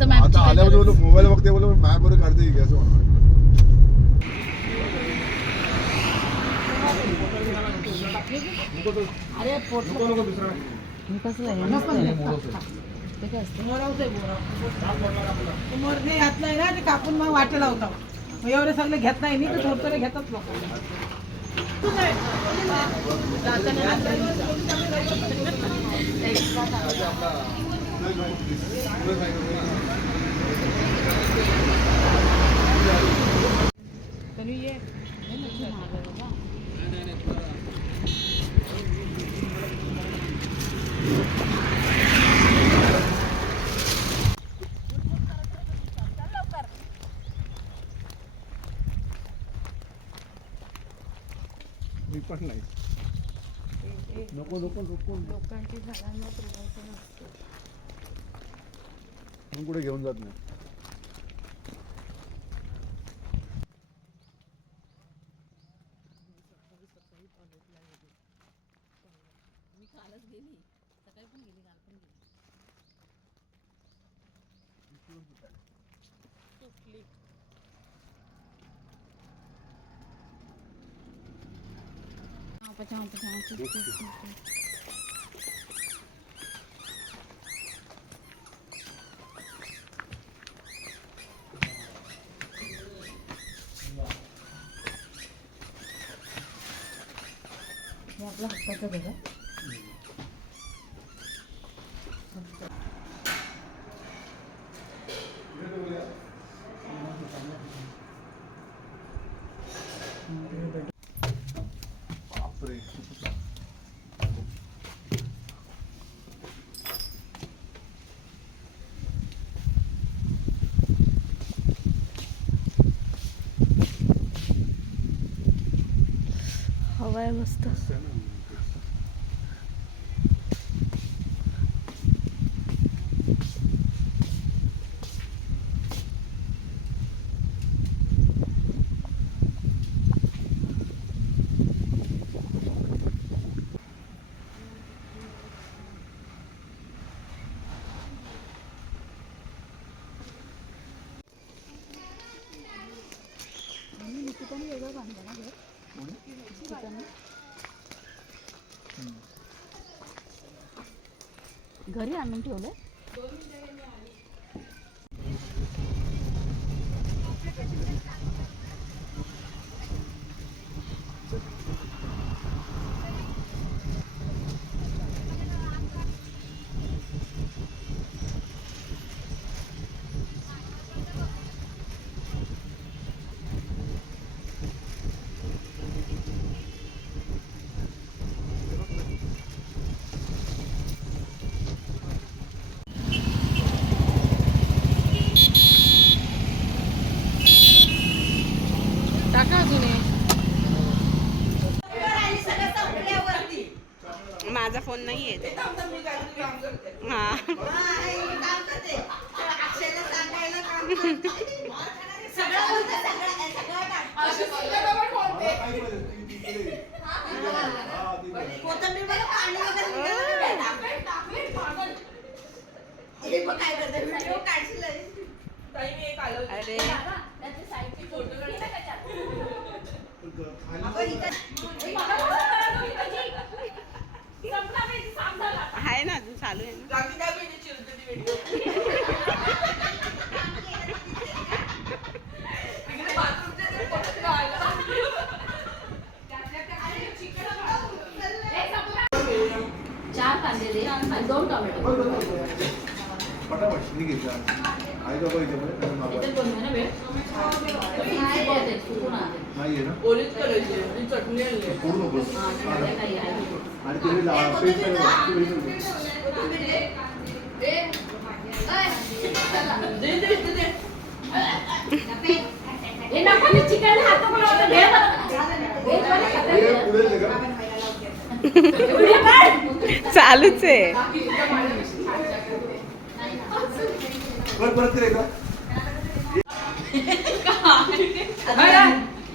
मस्त मॅप आल्यावर मोबाईल बघते बोल मॅप वर काढते की असं म्हणा. अरे कसलं ते काय असतं मोरने घात नाही ना ते कापून मग वाटे लावतो. मग एवढे सगळे घेत नाही तर थोडं थोडं घेतात लोक. मी पण नाही नको नको नको लोकांची झाडांना प्रेमाचं नसतं. मग कुठे घेऊन जात नाही. मी कालच गेली, सकाळी पण गेली, काल पण गेली. सुटली. आपला हक्काचं बघा. हवा आहे मस्त. वेगळं बांधलं ना घर. घरी आणून ठेवलंय. माझा फोन नाही आहे. हा अरे आहे ना अजून चालू आहे ना. चार कांदे दे आणि 2 टोमॅटो. पटापट मी घेतला आई बाबा इथे बनवू ना वेळ. नाही आहे ना पोलीस करायची चटणी आणली. पूर्ण नको आणि तुम्ही चालूच आहे.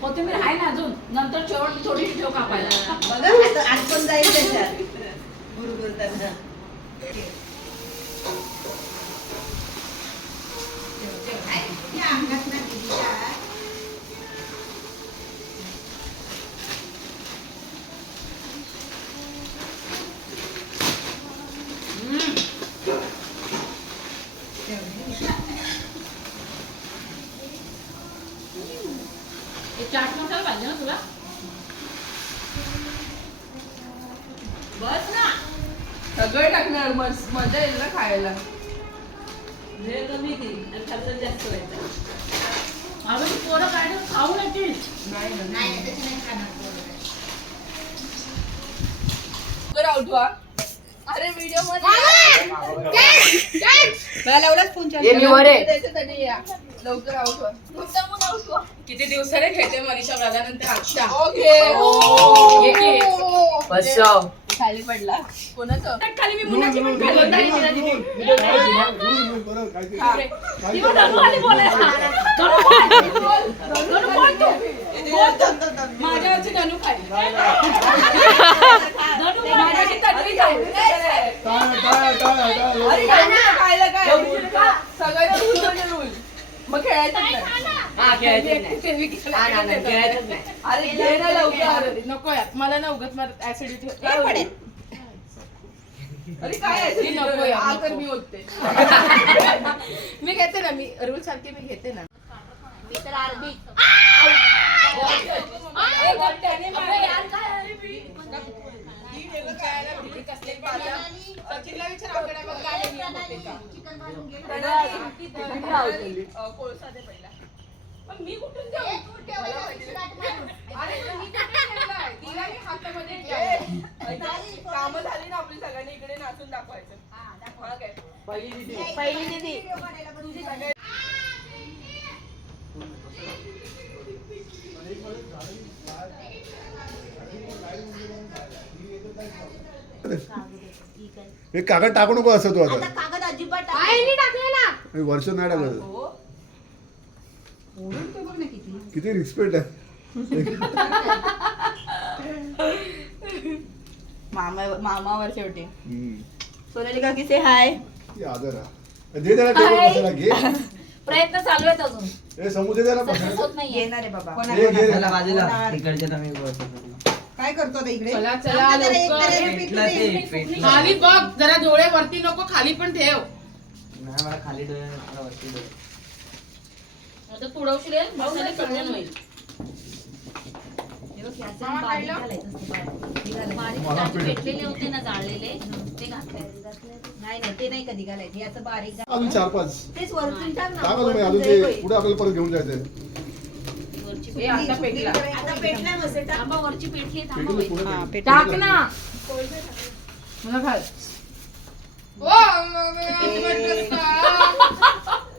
कोथिंबीर आहे ना अजून. नंतर शेवट थोडी ठेव कापायला. आठवण जाईल त्याच्यात बरोबर त्यांना. चाट मसाला पाहिजे ना तुला बस ना सगळं टाकणार मजा येईल ना खायला वेळ कमी ती आणि खर्च जास्त व्हायचा अगं तू पोरं काय खाऊ नये उठवा अरे व्हिडिओ मध्ये लावलाच फोन त्याच्यासाठी या लवकर आउट किती दिवसाने खेळते मनीषा दादानंतर आता खाली पडला कोणाचं खाली मी मुलाची पण माझ्यावरची धनू खाली माझ्याची तटली खायला काय सगळ्यांना रूल मग खेळायचं अरे घे ना लवकर नको यार मला ना उगत मला ऍसिडिटी अरे काय ऍसिडिटी नको यार मी होते मी घेते ना मी रूल सारखे मी घेते ना सचिनला विचार कोळसा दे पहिला पण मी कुठून जाऊ अरे तिला मी हातामध्ये काम झाली ना आपली सगळ्यांनी इकडे नाचून दाखवायचं पहिली दीदी हे कागद टाकू नको असं तू आता कागद अजिबात वर्ष नाही टाकलं किती रिस्पेक्ट आहे मामावर शेवटी सोनालिका की से हाय आदर आहे दे त्याला टेबल बसायला घे प्रयत्न चालू आहेत अजून हे समुद्र दे ना सक्सेस होत नाहीये येणार आहे बाबा घे घे चला बाजूला तिकडचे तर मी बोलतो काय करतो आता इकडे चला चला आमच्या जरा एक लवकर. तरी repeat पेटला दे. ते पेटला खाली बघ जरा डोळे वरती नको खाली पण ठेव नाही मला खाली डोळे मला वरती डोळे आता तुडवशील मसाले कळलं होईल बारीक कांदे पेटलेले होते ना जाळलेले ते घातले नाही नाही ते नाही कधी घालायचं हे असं बारीक अजून 4-5 तेच वरतून टाक ना टाका तुम्ही अजून ते पुढे आपल्याला परत घेऊन जायचंय वरची हे आता पेटला आता पेटलाय मस्त टाक. थांबा वरची पेटली थांबा पेटू दे, पुढे होईल. पेटू. टाक ना मला घाल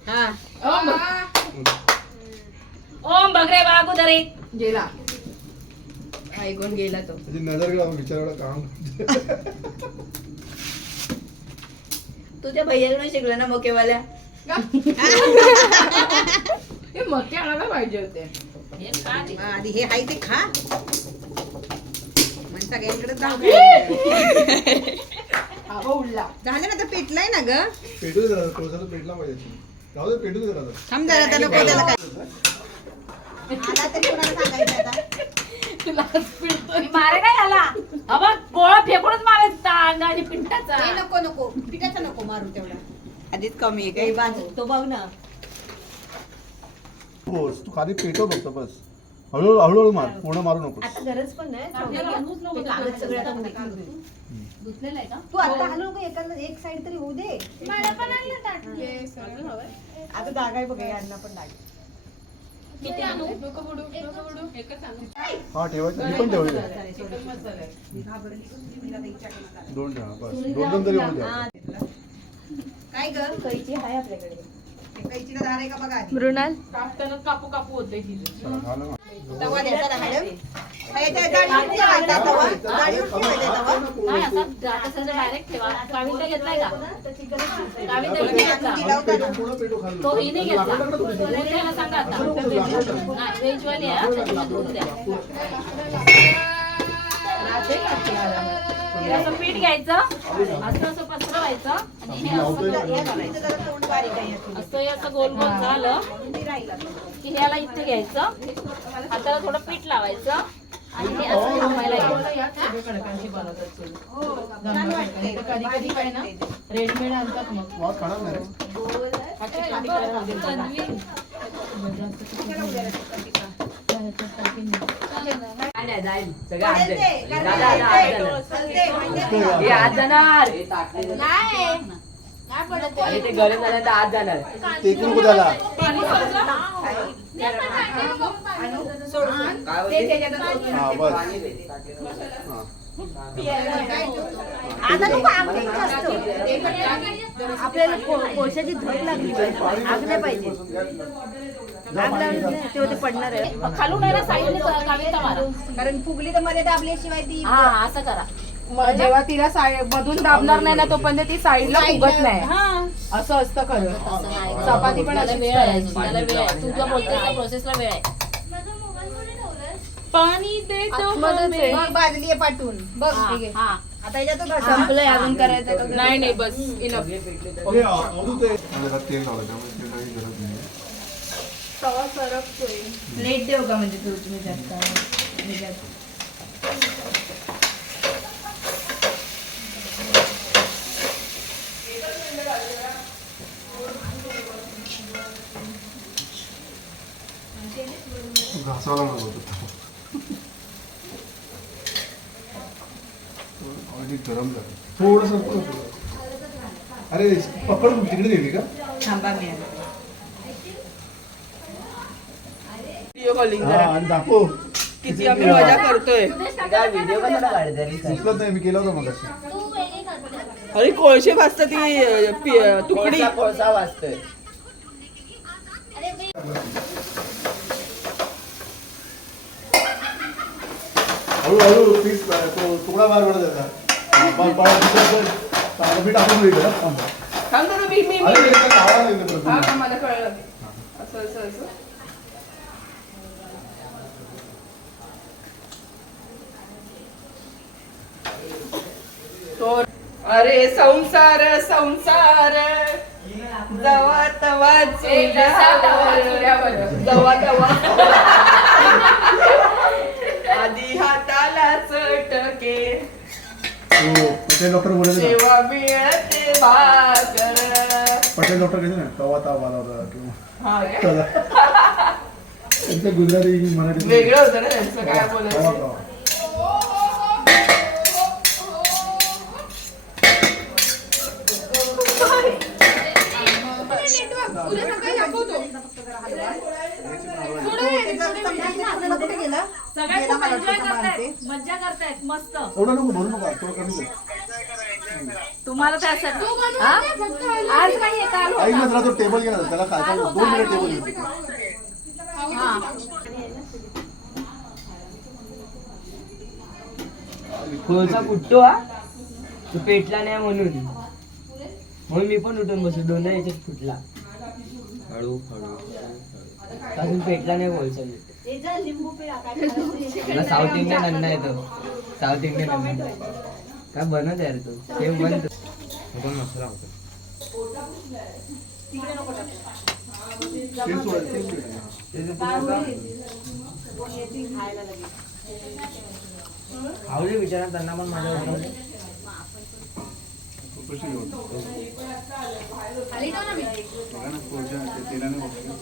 हा ओम बगरे बागू दरे गेला ऐकून गेला तो त्याची नजर गेला विचारायला काम तुझ्या भैयाकडून शिकलं ना मोकेवाल्या हे मक्के आणायला पाहिजे होते हे खा ते. आधी हे हाय ते खा मग सगळ्यांकडे जाऊ हा उडला झालं ना तर पेटलाय ना ग पेटू दे जरा कोळसा पेटला पाहिजे जाऊ दे पेटू दे जरा आता. थांब जरा त्याला त्याला काय आला तरी कोणाला सांगायचं आता मी मारे काय आला अबा गोळा फेकूनच मारायचा अंगाने पिंटाचा हे नको नको पिठाचा नको मारू तेवढा आधीच कमी आहे काही बांध तो बघ ना हो तू खाली पेटव फक्त बस हळूहळू हळूहळू मार पूर्ण मारू नकोस आता गरज पण नाही आपल्याला आणूच नको ते कागद सगळं आता मध्ये कागद. धुतलेला आहे का तू आता हलू नको एखादा एक साइड तरी होऊ दे आता जागा आहे बघा यांना पण डाग किती आणू हा ठेवायचं मी पण ठेवायचं मसाला 2 ठेवा बस 2 तरी होऊन द्या काय ग कैची आहे आपल्याकडे कैचीला धार आहे का बघा आधी मृणाल कापताना कापू कापू होते चला, झालं ना. तवा द्यायचा ना मॅडम याच्या जाळीवर ठेवायचा तवा जाळीवर ठेवायचा तवा नाही असं डायरेक्ट ठेवा गावीला घेतलाय का गावीला घेतला पेटव, पूर्ण पेटव खाली. तो ही नाही घेतला लाकडं नको तुझी. त्याला सांगा आता लाकडं नको. नाही व्हेजवाली आहे त्याच्यामध्ये धुवून द्या हे असं पीठ घ्यायचं असं असं पसरवायचं आणि हे असं तोंड बारीक आहे याचं. असं हे असं गोल गोल झालं की ह्याला इथे घ्यायचं हाताला थोडं पीठ लावायचं आणि हे असं थांबायला घ्यायचं. कधी कधी काय ना रेडीमेड आणतात मग वास खाणार नाही रे. ते गरज झालं तर आज जाणार. ते इकडे नको द्यायला. काय होते? हा बस हा. आता नको आग द्यायचं असतं. आपल्याला कोळशाची झळ लागली पाहिजे आग नाही पाहिजे आग लागली ते होते पडणार आहे खालून आहे ना साईडने काविता मारा. कारण फुगली तर मध्ये दाबल्याशिवाय ती हा असं करा. जेव्हा तिला मधून दाबणार नाही ना तोपर्यंत ती साईडला फुगत नाही हा असं असतं खरं. चपाती पण त्याला अशीच वेळ आहे करायची. त्याला वेळ आहे तू ज्या बोलतेस त्या प्रोसेसला वेळ आहे. पाणी देतो बघ बाजली आहे पाठवून बघ ठीक आहे हा आता याच्यात संपलंय अजून करायचं का? नाही नाही बस इनफ. हे अजून ते त्याला तेल लावलं त्यामुळे तेलाची गरज नाही. तवा सरकतोय. प्लेट देऊ का म्हणजे तू तुम्ही जास्त घासायला नको होतं. ऑलरेडी गरम झालं थोडंसं. अरे पकड तिकडे गेली का? थांबा मी आले. व्हिडिओ कॉलिंग हा करा. आणि दाखव किती आम्ही मजा करतोय. काय व्हिडिओ कशाला काढते रे? दिसलंच नाही मी केलं होतं मग अरे कोळशे भाजतात ती तुकडी. कोळसा वाजतोय. हळूहळू पीस तुकडा बार पडत त्याचा मी टाकून देईल थांब जरा मी हा हा, मला कळलं. असं असं असं. तो अरे संसार संसार जवा तवा चुऱ्यावर जवा तवा आधी हाताला चटके पटेल डॉक्टर बोलायचे ना. तेव्हा मिळते भाकर. पटेल डॉक्टर घेते ना कवा ताप आला होता किंवा हा काय? चला. त्यांचं गुजराती मराठी वेगळं होतं ना त्यांचं काय कवा बोलायचं. ताप. कुठे गेला सगळ्यात खूप एन्जॉय करतायत मज्जा करतायत मस्त. एवढं नको भरू नका थोडं कमी कर. तुम्हाला काय असं हा? आज नाहीये काल ऐक ना होता. त्याला तो टेबल गेला त्याला काय 2 मिनिट टेबल घेते. हा कोळसा फुटतो हा तो पेटला नाही म्हणून मी पण उठून बसलो. दोन याच्यात फुटला हळू हळू अजून पेटला नाही कोळसा. लिंबू पिळा काय करायचं? मला साऊथ इंडियन अन्न आहे तो. साऊथ इंडियन अन्न काय बनत यार तो सेम बनतो. पण मसाला होता. तेल सोडायचं, तेल सोडायचं. खाऊ दे विचारा त्यांना पण माझ्या होतं. कशी होतं? बघा ना, कोळशा ते तेलाने बघतो.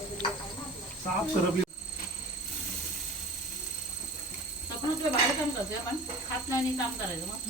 साफ सरपली. आपण तुला बाहेर काम करतोय आपण खात नाही आणि काम करायचं मस्त.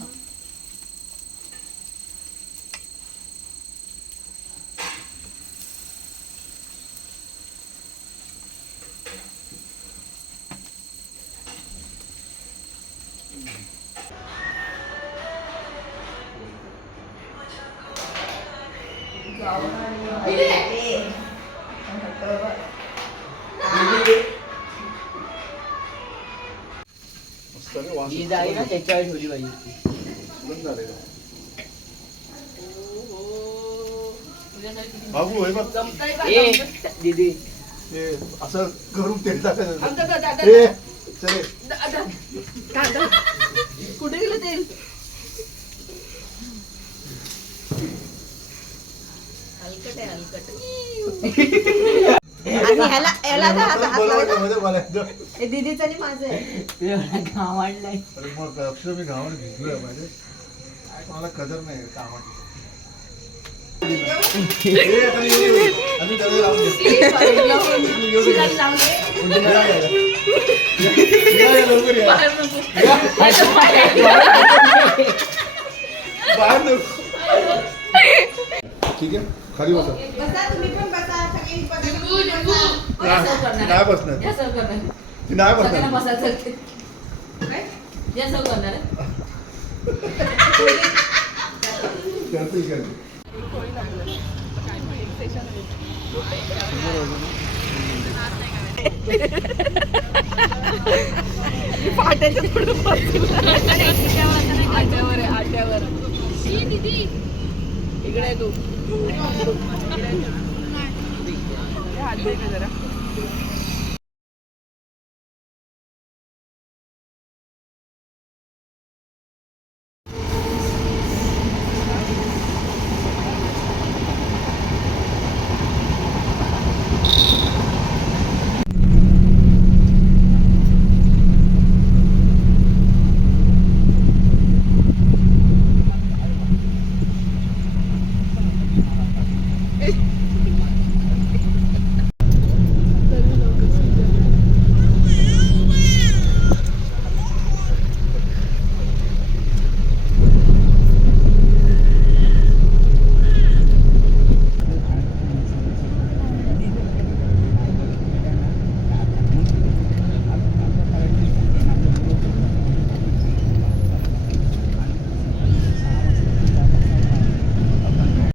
सगळं वास ही जाळी ना त्याच्यावर ठेवली पाहिजे. बंद झालेलं. बाबू हे बघ जमतंय का? ए दीदी हे असं करून तेल टाकायचं. आमचं कसं आता- ए चले आता- कुठे गेलं तेल हलकट आहे हलकट आणि ह्याला ना आता हात लावायचा. मध्ये बोलायचं. हे दीदीचं आणि माझं आहे. तू एवढा घाम वाढलाय. अरे मग अक्षर मी गावात भिजलोय माझे मला कदर नाही कामाची. ठीक आहे खाली बसा. बसा तुम्ही पण बसा सगळी नाही बसणार ती नाही बसणार करते करते. आट्यावर आहे आट्यावर इकडे आहे तू हात दे का जरा